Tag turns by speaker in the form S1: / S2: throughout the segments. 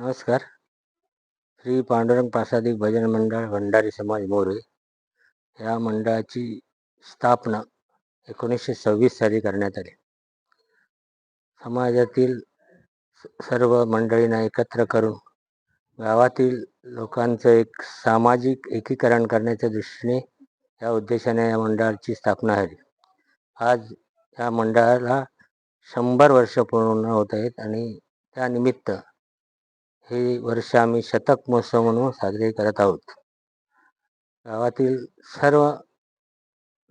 S1: नमस्कार। श्री पांडुरंग प्रासादिक भजन मंडळ भंडारी समाज मोरे या मंडळाची स्थापना एकोणीसशे सव्वीस साली करण्यात आली. समाजातील स- सर्व मंडळींना एकत्र करून गावातील लोकांचं एक सामाजिक एकीकरण करण्याच्या दृष्टीने या उद्देशाने या मंडळाची स्थापना झाली. आज या मंडळाला शंभर वर्ष पूर्ण होत आहेत आणि त्यानिमित्त हे वर्ष आम्ही शतक महोत्सव म्हणून साजरे करत आहोत. गावातील सर्व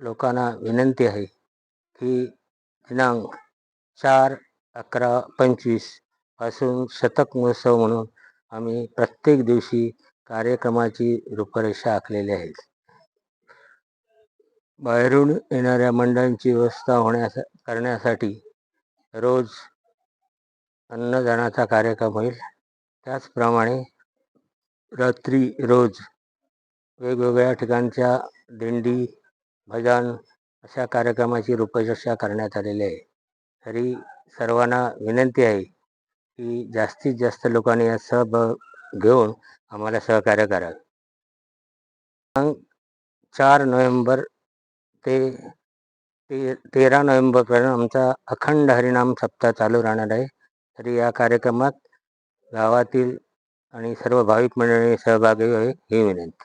S1: लोकांना विनंती आहे की दिनांक चार अकरा पंचवीसपासून शतक महोत्सव म्हणून आम्ही प्रत्येक दिवशी कार्यक्रमाची रूपरेषा आखलेली आहे. बाहेरून येणाऱ्या मंडळांची व्यवस्था होण्यास करण्यासाठी रोज अन्नदानाचा कार्यक्रम होईल. त्याचप्रमाणे रात्री रोज वेगवेगळ्या ठिकाणच्या दिंडी भजन अशा कार्यक्रमाची रूपचर्चा करण्यात आलेली आहे. तरी सर्वांना विनंती आहे की जास्तीत जास्त लोकांनी यात सहभाग घेऊन आम्हाला सहकार्य करावे. चार नोव्हेंबर ते ते तेरा नोव्हेंबरपर्यंत आमचा अखंड हरिनाम सप्ताह चालू राहणार आहे. तरी या कार्यक्रमात गावातील आणि सर्व भाविक मंडळी सहभागी हे ही विनंती.